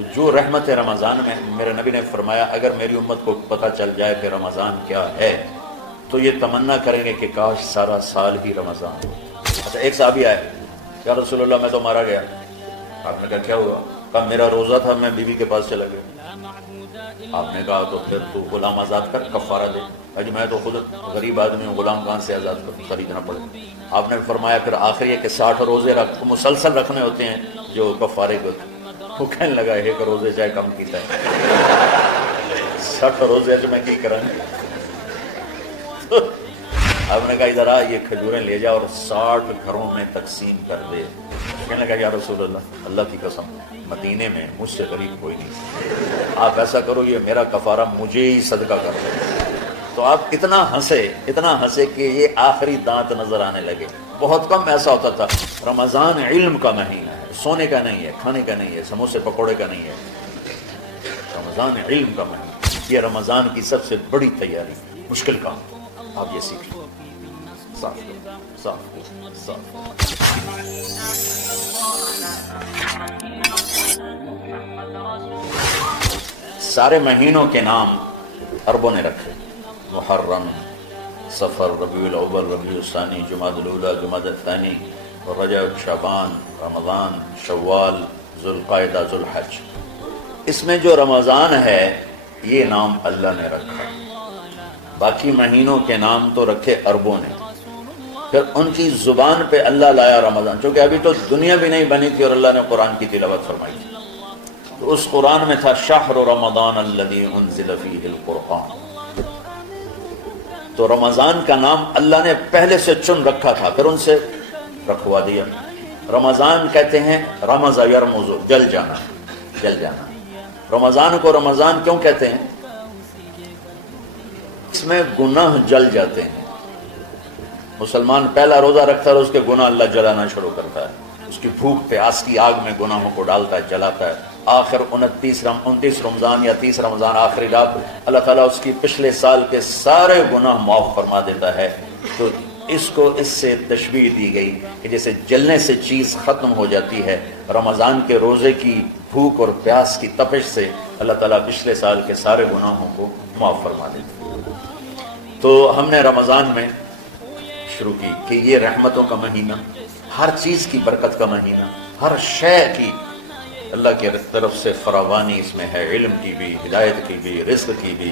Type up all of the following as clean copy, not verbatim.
تو جو رحمت رمضان میں میرے نبی نے فرمایا اگر میری امت کو پتہ چل جائے کہ رمضان کیا ہے تو یہ تمنا کریں گے کہ کاش سارا سال ہی رمضان ہو۔ اچھا ایک صحابی آئے، یا رسول اللہ میں تو مارا گیا۔ آپ نے کہا کیا ہوا؟ کہا میرا روزہ تھا، میں بیوی کے پاس چلا گیا۔ آپ نے کہا تو پھر تو غلام آزاد کر، کفارہ دے۔ کہا جی میں تو خود غریب آدمی ہوں، غلام کہاں سے آزاد خریدنا پڑے؟ آپ نے فرمایا پھر آخر یہ کہ 60 روزے مسلسل رکھنے ہوتے ہیں جو کفارے کو۔ وہ کہنے لگا ایک روزے چاہے کم کیتا ہے 60 روزے جو میں کی کریں۔ آپ نے کہا ادھر آ، یہ کھجوریں لے جا اور 60 گھروں میں تقسیم کر دے۔ کہنے لگا یا رسول اللہ، اللہ کی قسم مدینے میں مجھ سے غریب کوئی نہیں، آپ ایسا کرو یہ میرا کفارہ مجھے ہی صدقہ کر دو۔ تو آپ اتنا ہنسے کہ یہ آخری دانت نظر آنے لگے۔ بہت کم ایسا ہوتا تھا۔ رمضان علم کا مہینہ ہے، سونے کا نہیں ہے، کھانے کا نہیں ہے، سموسے پکوڑے کا نہیں ہے، رمضان علم کا مہینہ۔ یہ رمضان کی سب سے بڑی تیاری، مشکل کام آپ یہ سیکھ لیں۔ صاف سارے مہینوں کے نام عربوں نے رکھے، محرم، صفر، ربیع الاول، ربیع الثانی، جمادی الاولی، جمادی الثانی، رجب، شعبان، رمضان، شوال، ذوالقعدہ، ذوالحج۔ اس میں جو رمضان ہے یہ نام اللہ نے رکھا، باقی مہینوں کے نام تو رکھے عربوں نے۔ پھر ان کی زبان پہ اللہ لایا رمضان، چونکہ ابھی تو دنیا بھی نہیں بنی تھی اور اللہ نے قرآن کی تلاوت فرمائی تھی، تو اس قرآن میں تھا شہر رمضان الذی انزل فیہ القرآن۔ تو رمضان کا نام اللہ نے پہلے سے چن رکھا تھا، پھر ان سے رکھوا دیا۔ رمضان کہتے ہیں رمض یرمز، جل جانا، جل جانا۔ رمضان کو رمضان کیوں کہتے ہیں؟ اس میں گناہ جل جاتے ہیں۔ مسلمان پہلا روزہ رکھتا ہے اور اس کے گناہ اللہ جلانا شروع کرتا ہے، اس کی بھوک پیاس کی آگ میں گناہوں کو ڈالتا ہے، جلاتا ہے۔ آخر 29 رمضان یا 30 رمضان آخری رات اللہ تعالیٰ اس کی پچھلے سال کے سارے گناہ معاف فرما دیتا ہے۔ تو اس سے تشبیہ دی گئی کہ جیسے جلنے سے چیز ختم ہو جاتی ہے، رمضان کے روزے کی بھوک اور پیاس کی تپش سے اللہ تعالیٰ پچھلے سال کے سارے گناہوں کو معاف فرما دیتا ہے۔ تو ہم نے رمضان میں شروع کی کہ یہ رحمتوں کا مہینہ، ہر چیز کی برکت کا مہینہ، ہر شے کی اللہ کی طرف سے فراوانی اس میں ہے، علم کی بھی، ہدایت کی بھی، رزق کی بھی۔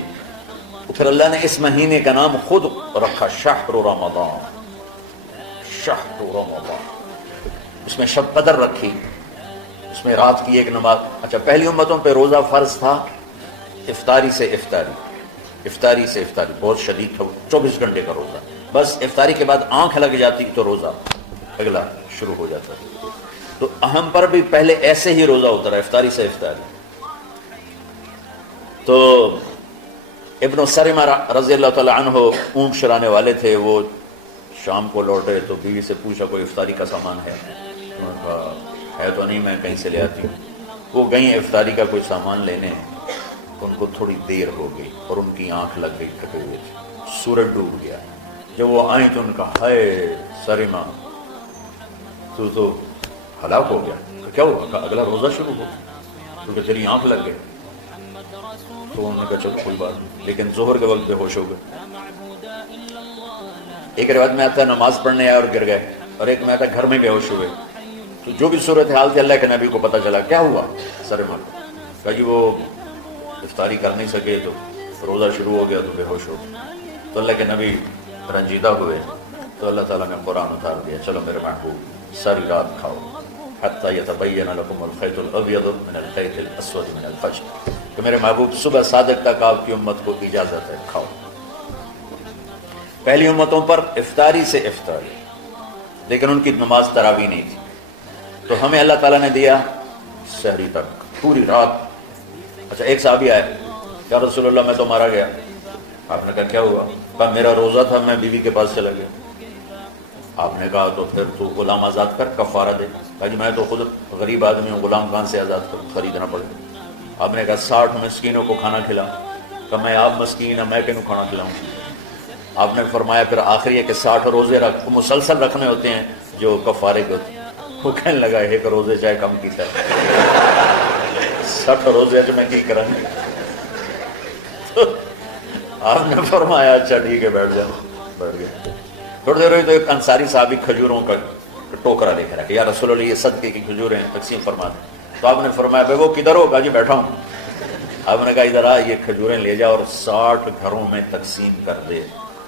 پھر اللہ نے اس مہینے کا نام خود رکھا شہر رمضان، شہر رمضان۔ اس میں شب قدر رکھی، اس میں رات کی ایک نماز۔ اچھا پہلی امتوں پہ روزہ فرض تھا افطاری سے افطاری، بہت شدید تھا، 24 گھنٹے کا روزہ۔ بس افطاری کے بعد آنکھ لگ جاتی تو روزہ اگلا شروع ہو جاتا ہے۔ تو ہم پر بھی پہلے ایسے ہی روزہ ہوتا رہا، افطاری سے افطاری۔ تو ابن سرمہ رضی اللہ تعالی عنہ اونٹ چرانے والے تھے، وہ شام کو لوٹے تو بیوی سے پوچھا کوئی افطاری کا سامان ہے؟ انہوں نے کہا ہے تو نہیں، میں کہیں سے لے آتی ہوں۔ وہ گئیں افطاری کا کوئی سامان لینے، ان کو تھوڑی دیر ہو گئی اور ان کی آنکھ لگ گئی، تھکے ہوئے تھے، سورج ڈوب گیا۔ جب وہ آئیں تو ان کا ہائے سرمہ تو ہلاک ہو گیا۔ کیا ہوا؟ کہا اگلا روزہ شروع ہو کیونکہ تیری آنکھ لگ گئی۔ تو انہوں نے کہا چلو کوئی بات نہیں، لیکن ظہر کے وقت بے ہوش ہو گئے۔ ایک روایت میں آتا ہے نماز پڑھنے آئے اور گر گئے، اور ایک میں آتا ہے گھر میں بے ہوش ہوئے۔ تو جو بھی صورتحال تھی اللہ کے نبی کو پتہ چلا۔ کیا ہوا سرمہ کو؟ کہا جی وہ افطاری کر نہیں سکے تو روزہ شروع ہو گیا تو بے ہوش ہو گئے۔ تو اللہ کے نبی رنجیدہ ہوئے تو اللہ تعالیٰ نے قرآن اتار دیا، چلو میرے محبوب ساری رات کھاؤ حتی یتبین لکم الخیط الابیض من الخیط الاسود من الفجر، کہ میرے محبوب صبح صادق تک آپ کی امت کو اجازت ہے کھاؤ۔ پہلی امتوں پر افطاری سے افطاری، لیکن ان کی نماز تراویح نہیں تھی، تو ہمیں اللہ تعالیٰ نے دیا سحری تک، پوری رات۔ اچھا ایک صحابی آئے، یا رسول اللہ میں تو مارا گیا۔ آپ نے کہا کیا ہوا؟ کہا میرا روزہ تھا، میں بیوی کے پاس چلا گیا۔ آپ نے کہا تو پھر تو غلام آزاد کر، کفارہ دے۔ کہا جی میں تو خود غریب آدمی ہوں، غلام کہاں سے آزاد خریدنا پڑے؟ آپ نے کہا 60 مسکینوں کو کھانا کھلا۔ کہا میں آپ مسکین ہیں، میں کیوں کھانا کھلاؤں؟ آپ نے فرمایا پھر آخری ہے کہ 60 روزے مسلسل رکھنے ہوتے ہیں جو کفارے کے ہوتے ہیں۔ وہ کہنے لگا ایک روزے چاہے کم کیتا ہے 60 روزے میں کی کریں گے؟ تو آپ نے فرمایا اچھا ٹھیک ہے بیٹھ جاؤ. بیٹھ گئے. تھوڑی دیر ہوئی تو ایک انصاری صحابی کھجوروں کا ٹوکرا لے کر کہ یا رسول اللہ یہ صدقے کی کھجوریں تقسیم فرما دیں. تو آپ نے فرمایا بھائی وہ کدھر ہو؟ کہا جی بیٹھا ہوں. آپ نے کہا ادھر آ، یہ کھجوریں لے جا اور 60 گھروں میں تقسیم کر دے.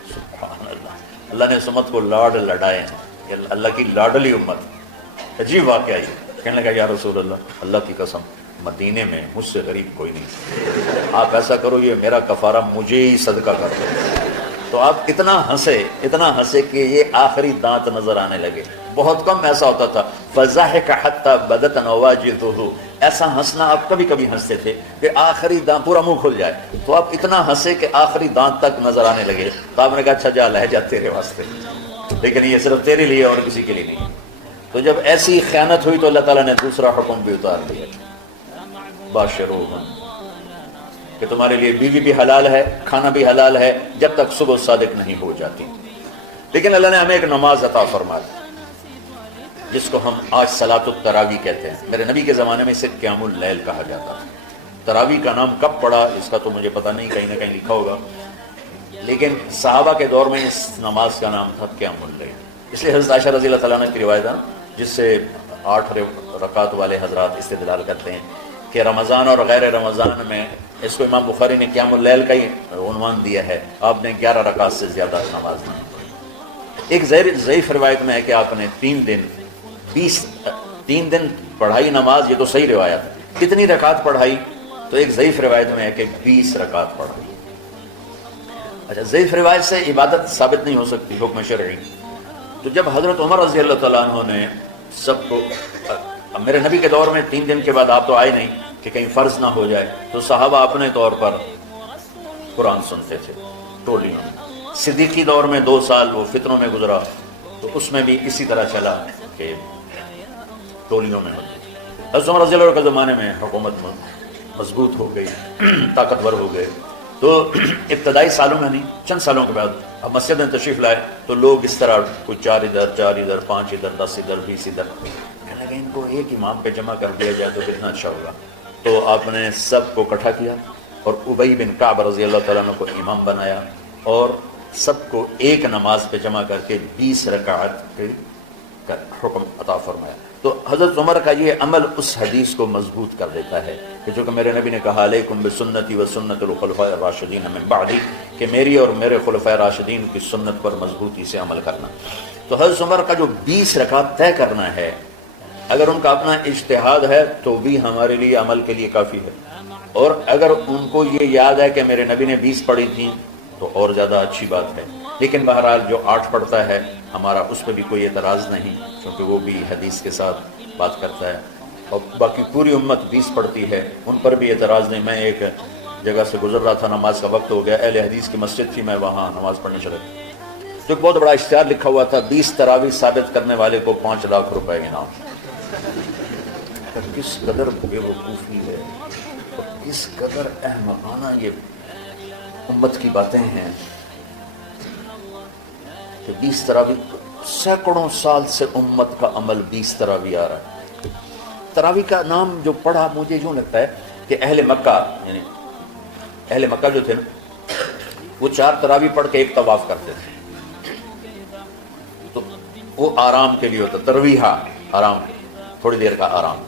سبحان اللہ. اللہ نے اس امت کو لاڈ لڑائے ہیں، یہ اللہ کی لاڈلی امت. عجیب واقعہ یہ. کہنے لگا یا رسول اللہ اللہ کی قسم مدینے میں مجھ سے غریب کوئی نہیں، آپ ایسا کرو یہ میرا کفارہ مجھے ہی صدقہ کر دو. تو آپ اتنا ہنسے کہ یہ آخری دانت نظر آنے لگے. بہت کم ایسا ہوتا تھا. فضحك حتى بدت نواجذه، ایسا ہنسنا آپ کبھی کبھی ہنستے تھے کہ آخری دانت پورا منہ کھل جائے. تو آپ اتنا ہنسے کہ آخری دانت تک نظر آنے لگے. تو آپ نے کہا اچھا جا لہ جا تیرے واسطے، لیکن یہ صرف تیرے لیے اور کسی کے لیے نہیں. تو جب ایسی خیانت ہوئی تو اللہ تعالیٰ نے دوسرا حکم بھی اتار دیا، باشروہن، کہ تمہارے لیے بیوی بھی حلال ہے، کھانا بھی حلال ہے جب تک صبح صادق نہیں ہو جاتی. لیکن اللہ نے ہمیں ایک نماز عطا فرمائی جس کو ہم آج صلاۃ التراویح کہتے ہیں. میرے نبی کے زمانے میں اسے قیام اللیل کہا جاتا تھا. تراویح کا نام کب پڑا اس کا تو مجھے پتہ نہیں، کہیں نہ کہیں لکھا ہوگا، لیکن صحابہ کے دور میں اس نماز کا نام تھا قیام اللیل. اس لیے حضرت عائشہ رضی اللہ تعالیٰ عنہ کی روایت ہے جس سے 8 رکعت والے حضرات استدلال کرتے ہیں کہ رمضان اور غیر رمضان میں اس کو امام بخاری نے قیام اللیل کا ہی عنوان دیا ہے. آپ نے 11 رکعت سے زیادہ نماز نہیں. ایک ضعیف روایت میں ہے کہ آپ نے 3 دن پڑھائی نماز، یہ تو صحیح روایت ہے. کتنی رکعت پڑھائی؟ تو ایک ضعیف روایت میں ہے کہ 20 رکعت پڑھائی. اچھا، ضعیف روایت سے عبادت ثابت نہیں ہو سکتی حکم شرعی. تو جب حضرت عمر رضی اللہ تعالیٰ عنہ نے سب کو، میرے نبی کے دور میں 3 دن کے بعد آپ تو آئے نہیں کہ کہیں فرض نہ ہو جائے، تو صحابہ اپنے طور پر قرآن سنتے تھے ٹولیوں میں. صدیقی دور میں 2 سال وہ فتنوں میں گزرا، تو اس میں بھی اسی طرح چلا کہ ٹولیوں میں ہوتی. حضرت عمر رضی اللہ عنہ کے زمانے میں حکومت مضبوط ہو گئی، طاقتور ہو گئے. تو ابتدائی سالوں میں نہیں، چند سالوں کے بعد اب مسجد میں تشریف لائے تو لوگ اس طرح کوئی 4 ادھر 5 ادھر 10 ادھر 20 ادھر، کہنے لگے ان کو ایک امام پہ جمع کر دیا جائے تو کتنا اچھا ہوگا. تو آپ نے سب کو اکٹھا کیا اور ابی بن کعب رضی اللہ تعالیٰ عنہ کو امام بنایا اور سب کو ایک نماز پہ جمع کر کے 20 رکعت کا حکم عطا فرمایا. تو حضرت عمر کا یہ عمل اس حدیث کو مضبوط کر دیتا ہے کہ جو کہ میرے نبی نے کہا علیکم بسنتی و سنت الخلفاء الراشدین من بعدی، کہ میری اور میرے خلفاء راشدین کی سنت پر مضبوطی سے عمل کرنا. تو حضرت عمر کا جو 20 رکعت طے کرنا ہے، اگر ان کا اپنا اجتہاد ہے تو بھی ہمارے لیے عمل کے لیے کافی ہے، اور اگر ان کو یہ یاد ہے کہ میرے نبی نے 20 پڑھی تھیں تو اور زیادہ اچھی بات ہے. لیکن بہرحال جو 8 پڑھتا ہے ہمارا اس پہ بھی کوئی اعتراض نہیں، کیونکہ وہ بھی حدیث کے ساتھ بات کرتا ہے. اور باقی پوری امت 20 پڑھتی ہے، ان پر بھی اعتراض نہیں. میں ایک جگہ سے گزر رہا تھا، نماز کا وقت ہو گیا، اہل حدیث کی مسجد تھی، میں وہاں نماز پڑھنے چلا گیا. تو ایک بہت بڑا اشتہار لکھا ہوا تھا، 20 تراویح ثابت کرنے والے کو 5 لاکھ روپے انعام. کس قدر بے وقوفی ہے اور کس قدر احمقانہ یہ امت کی باتیں ہیں کہ 20 تراویح، سینکڑوں سال سے امت کا عمل 20 تراویح آ رہا ہے. تراویح کا نام جو پڑھا مجھے یوں لگتا ہے کہ اہل مکہ، یعنی اہل مکہ جو تھے نا، وہ 4 تراویح پڑھ کے ایک طواف کرتے تھے. تو وہ آرام کے لیے ہوتا، ترویحہ آرام، تھوڑی دیر کا آرام.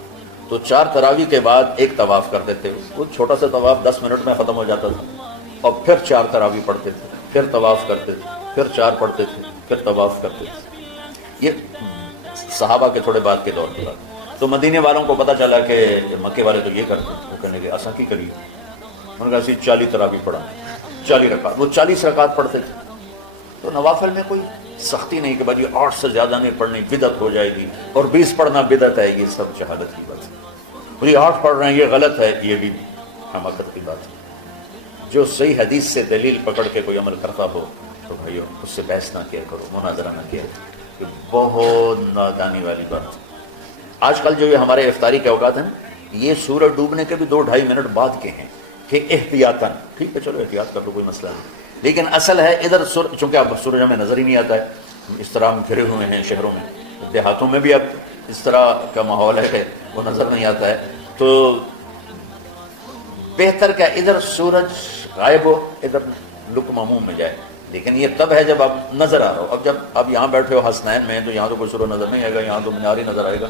تو 4 تراویح کے بعد ایک طواف کرتے تھے. وہ چھوٹا سا طواف 10 منٹ میں ختم ہو جاتا تھا، اور پھر 4 تراویح پڑھتے تھے، پھر طواف کرتے تھے، پھر 4 پڑھتے تھے، پھر طواف کرتے تھے. یہ صحابہ کے تھوڑے بعد کے دور کی بات. تو مدینے والوں کو پتہ چلا کہ مکے والے تو یہ کرتے ہیں. وہ کہنے لگے اساں کی کریے؟ انہوں نے کہا اسی 40 تراویح پڑھا، 40 رکعت. وہ 40 رکعت پڑھتے تھے. تو نوافل میں کوئی سختی نہیں کہ بھائی 8 سے زیادہ نہیں پڑھنی، بدعت ہو جائے گی، اور 20 پڑھنا بدعت ہے. یہ سب جہالت کی بات ہے. یہ 8 پڑھ رہے ہیں یہ غلط ہے، یہ بھی حماقت کی بات ہے. جو صحیح حدیث سے دلیل پکڑ کے کوئی عمل کرتا ہو تو بھائیو اس سے بحث نہ کیا کرو، مناظرہ نہ کیا کرو. یہ بہت نادانی والی بات ہے. آج کل جو یہ ہمارے افطاری کے اوقات ہیں، یہ سورج ڈوبنے کے بھی 2-2.5 منٹ بعد کے ہیں کہ احتیاطاً، ٹھیک ہے چلو احتیاط کر لو، کوئی مسئلہ نہیں. لیکن اصل ہے ادھر چونکہ اب سورج ہمیں نظر ہی نہیں آتا ہے، اس طرح ہم گھرے ہوئے ہیں شہروں میں، دیہاتوں میں بھی اب اس طرح کا ماحول ہے کہ وہ نظر نہیں آتا ہے. تو بہتر کیا ادھر سورج غائب ہو ادھر لقمہ منہ میں جائے، لیکن یہ تب ہے جب آپ نظر آ رہا ہو. اب جب آپ یہاں بیٹھے ہو حسنین میں تو یہاں تو کوئی سورج نظر نہیں آئے گا، یہاں تو مینار ہی نظر آئے گا.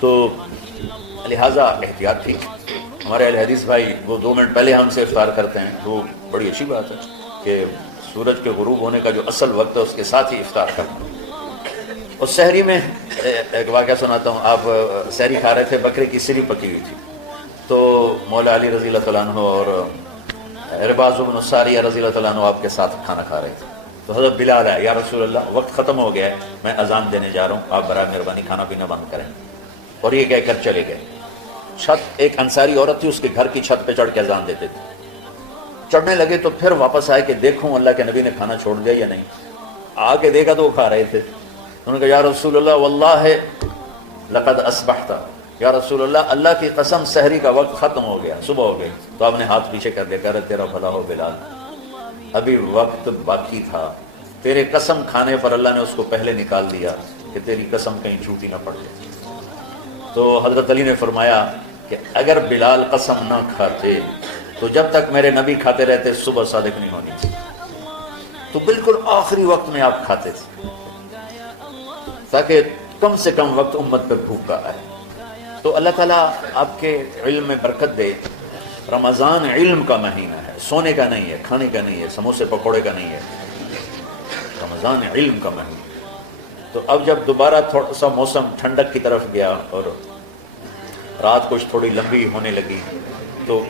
تو لہٰذا احتیاط تھی. ہمارے اہل حدیث بھائی وہ 2 منٹ پہلے ہم سے افطار کرتے ہیں، تو بڑی اچھی بات ہے کہ سورج کے غروب ہونے کا جو اصل وقت ہے اس کے ساتھ ہی افطار کرنا. اور سحری میں ایک واقعہ سناتا ہوں. آپ سحری کھا رہے تھے، بکرے کی سری پکی ہوئی تھی، تو مولا علی رضی اللہ تعالیٰ عنہ اور عرباض بن ساریہ رضی اللہ تعالیٰ عنہ آپ کے ساتھ کھانا کھا رہے تھے. تو حضرت بلال ہے، یا رسول اللہ وقت ختم ہو گیا ہے، میں اذان دینے جا رہا ہوں، آپ برائے مہربانی کھانا پینا بند کریں. اور یہ کہہ کر چلے گئے. چھت ایک انصاری عورت تھی، اس کے گھر کی چھت پہ چڑھ کے اذان دیتے تھے. چڑھنے لگے تو پھر واپس آئے کہ دیکھوں اللہ کے نبی نے کھانا چھوڑ دیا یا نہیں. آ کے دیکھا تو وہ کھا رہے تھے. انہوں نے کہا یا رسول اللہ واللہ لقد اصبحت، یا رسول اللہ اللہ کی قسم سحری کا وقت ختم ہو گیا، صبح ہو گئی. تو آپ نے ہاتھ پیچھے کر دیا، کہہ رہے تیرا بھلا ہو بلال، ابھی وقت باقی تھا، تیرے قسم کھانے پر اللہ نے اس کو پہلے نکال دیا کہ تیری قسم کہیں جھوٹی نہ پڑ جائے. تو حضرت علی نے فرمایا کہ اگر بلال قسم نہ کھاتے تو جب تک میرے نبی کھاتے رہتے صبح صادق نہیں ہونی تھی. تو بالکل آخری وقت میں آپ کھاتے تھے تاکہ کم سے کم وقت امت پہ بھوکا آئے. تو اللہ تعالیٰ آپ کے علم میں برکت دے. رمضان علم کا مہینہ ہے، سونے کا نہیں ہے، کھانے کا نہیں ہے، سموسے پکوڑے کا نہیں ہے. رمضان علم کا مہینہ. تو اب جب دوبارہ تھوڑا سا موسم ٹھنڈک کی طرف گیا اور رات کچھ تھوڑی لمبی ہونے لگی تو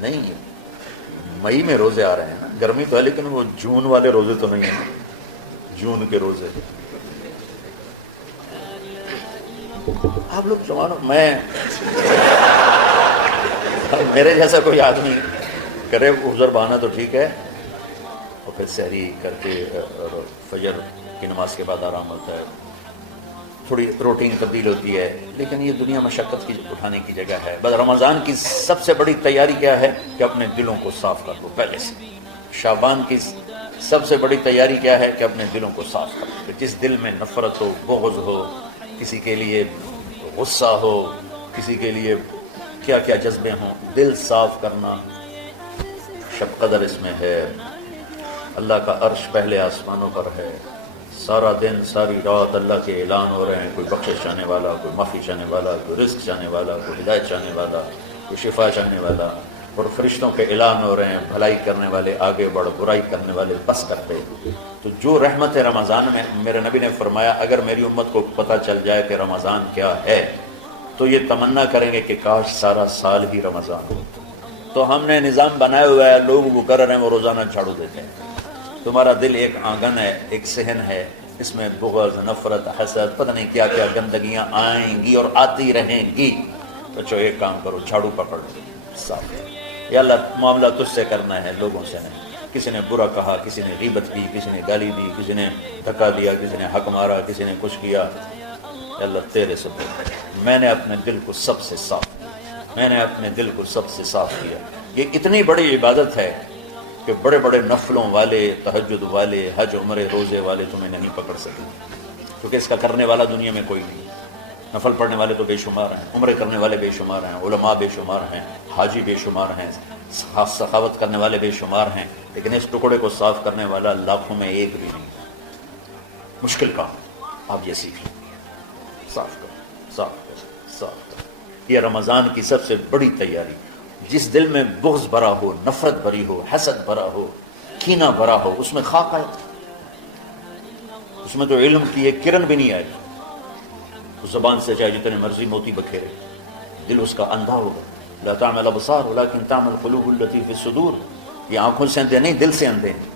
نہیں، مئی میں روزے آ رہے ہیں نا، گرمی تو ہے لیکن وہ جون والے روزے تو نہیں ہیں، جون کے روزے. آپ لوگ جوانوں، میں میرے جیسا کوئی آدمی کرے عذر بہانا تو ٹھیک ہے، اور پھر سحری کر کے اور فجر کی نماز کے بعد آرام ہوتا ہے، تھوڑی روٹین تبدیل ہوتی ہے، لیکن یہ دنیا مشقت کی اٹھانے کی جگہ ہے. بس رمضان کی سب سے بڑی تیاری کیا ہے کہ اپنے دلوں کو صاف کر لو پہلے سے. شعبان کی سب سے بڑی تیاری کیا ہے کہ اپنے دلوں کو صاف کر لو. کہ جس دل میں نفرت ہو، بغض ہو، کسی کے لیے غصہ ہو، کسی کے لیے کیا کیا جذبے ہوں، دل صاف کرنا. شب قدر اس میں ہے، اللہ کا عرش پہلے آسمانوں پر ہے، سارا دن ساری رات اللہ کے اعلان ہو رہے ہیں، کوئی بخشش چاہنے والا، کوئی معافی چاہنے والا، کوئی رزق چاہنے والا، کوئی ہدایت چاہنے والا، کوئی شفا چاہنے والا. اور فرشتوں کے اعلان ہو رہے ہیں، بھلائی کرنے والے آگے بڑھ، برائی کرنے والے بس کر پہ. تو جو رحمت ہے رمضان میں، میرے نبی نے فرمایا اگر میری امت کو پتہ چل جائے کہ رمضان کیا ہے تو یہ تمنا کریں گے کہ کاش سارا سال ہی رمضان ہو. تو ہم نے نظام بنایا ہوا ہے، لوگ وہ کر رہے ہیں، وہ روزانہ جھاڑو دیتے ہیں. تمہارا دل ایک آنگن ہے، ایک صحن ہے، اس میں بغض، نفرت، حسد، پتہ نہیں کیا کیا گندگیاں آئیں گی اور آتی رہیں گی. بچو ایک کام کرو، جھاڑو پکڑ لو، صاف. یا اللہ معاملہ تجھ سے کرنا ہے، لوگوں سے نہیں. کسی نے برا کہا، کسی نے غیبت کی، کسی نے گالی دی، کسی نے دھکا دیا، کسی نے حق مارا، کسی نے کچھ کیا. یا اللہ تیرے سے میں نے اپنے دل کو سب سے صاف، میں نے اپنے دل کو سب سے صاف کیا. یہ اتنی بڑی عبادت ہے کہ بڑے بڑے نفلوں والے، تہجد والے، حج عمرے روزے والے تمہیں نہیں پکڑ سکے، کیونکہ اس کا کرنے والا دنیا میں کوئی نہیں. نفل پڑھنے والے تو بے شمار ہیں، عمرے کرنے والے بے شمار ہیں، علماء بے شمار ہیں، حاجی بے شمار ہیں، سخاوت کرنے والے بے شمار ہیں، لیکن اس ٹکڑے کو صاف کرنے والا لاکھوں میں ایک بھی نہیں. مشکل کام، آپ یہ سیکھ لیں. صاف کرو، صاف کرو، صاف کرو. یہ رمضان کی سب سے بڑی تیاری. جس دل میں بغض بھرا ہو، نفرت بھری ہو، حسد بھرا ہو، کینہ بھرا ہو، اس میں خاک آئے، اس میں تو علم کی ایک کرن بھی نہیں آئے. اس زبان سے چاہے جتنے مرضی موتی بکھیرے، دل اس کا اندھا ہوگا. لا تعمل الابصار ولكن تعمل القلوب التي في الصدور. یہ آنکھوں سے اندھے نہیں، دل سے اندھے ہیں.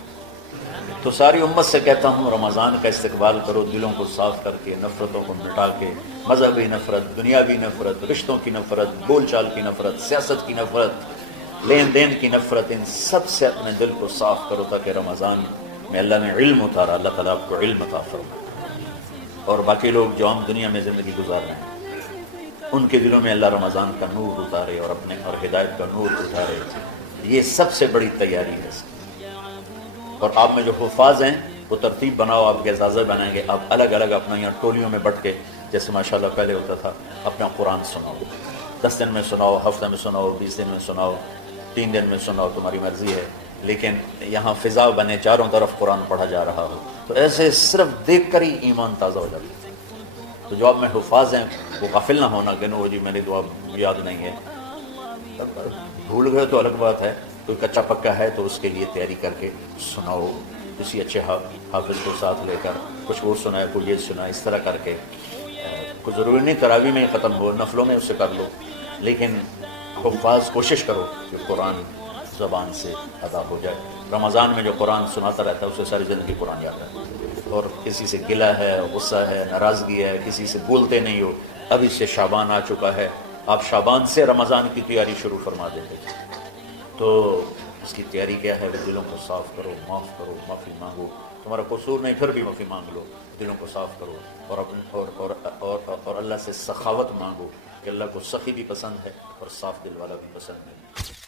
تو ساری امت سے کہتا ہوں رمضان کا استقبال کرو، دلوں کو صاف کر کے، نفرتوں کو مٹا کے، مذہبی نفرت، دنیاوی نفرت، رشتوں کی نفرت، بول چال کی نفرت، سیاست کی نفرت، لین دین کی نفرت، ان سب سے اپنے دل کو صاف کرو تاکہ رمضان میں اللہ نے علم اتارا، اللہ تعالیٰ آپ کو علم عطا فرمائے. اور باقی لوگ جو عام دنیا میں زندگی گزار رہے ہیں ان کے دلوں میں اللہ رمضان کا نور اتارے اور اپنے اور ہدایت کا نور اتارے. یہ سب سے بڑی تیاری ہے. اور آپ میں جو حفاظ ہیں وہ ترتیب بناؤ، آپ کے اعزازے بنائیں گے، آپ الگ الگ اپنا یہاں ٹولیوں میں بٹ کے، جیسے ماشاءاللہ پہلے ہوتا تھا، اپنا قرآن سناؤ، 10 دن میں سناؤ، ہفتہ میں سناؤ، 20 دن میں سناؤ، 3 دن میں سناؤ، تمہاری مرضی ہے، لیکن یہاں فضا بنے چاروں طرف قرآن پڑھا جا رہا ہو، تو ایسے صرف دیکھ کر ہی ایمان تازہ ہو جاتا ہے۔ تو جو آپ میں حفاظ ہیں وہ غافل نہ ہونا کہ نو جی میری دعا یاد نہیں ہے، بھول گئے تو الگ بات ہے، کوئی کچا پکا ہے تو اس کے لیے تیاری کر کے سناؤ، کسی اچھے حافظ کو ساتھ لے کر، کچھ اور سنائے، کوئی یہ سنائے، اس طرح کر کے، کوئی ضروری نہیں تراویح میں ہی ختم ہو، نفلوں میں اسے کر لو، لیکن حفاظ کوشش کرو کہ قرآن زبان سے ادا ہو جائے۔ رمضان میں جو قرآن سناتا رہتا ہے اسے ساری زندگی قرآن یاد ہے، اور کسی سے گلہ ہے، غصہ ہے، ناراضگی ہے، کسی سے بولتے نہیں ہو، ابھی سے شعبان آ چکا ہے، آپ شعبان سے رمضان کی تیاری شروع فرما دیتے، تو اس کی تیاری کیا ہے؟ دلوں کو صاف کرو، معاف کرو، معافی مانگو، تمہارا قصور نہیں پھر بھی معافی مانگ لو، دلوں کو صاف کرو، اور اللہ سے سخاوت مانگو کہ اللہ کو سخی بھی پسند ہے اور صاف دل والا بھی پسند ہے۔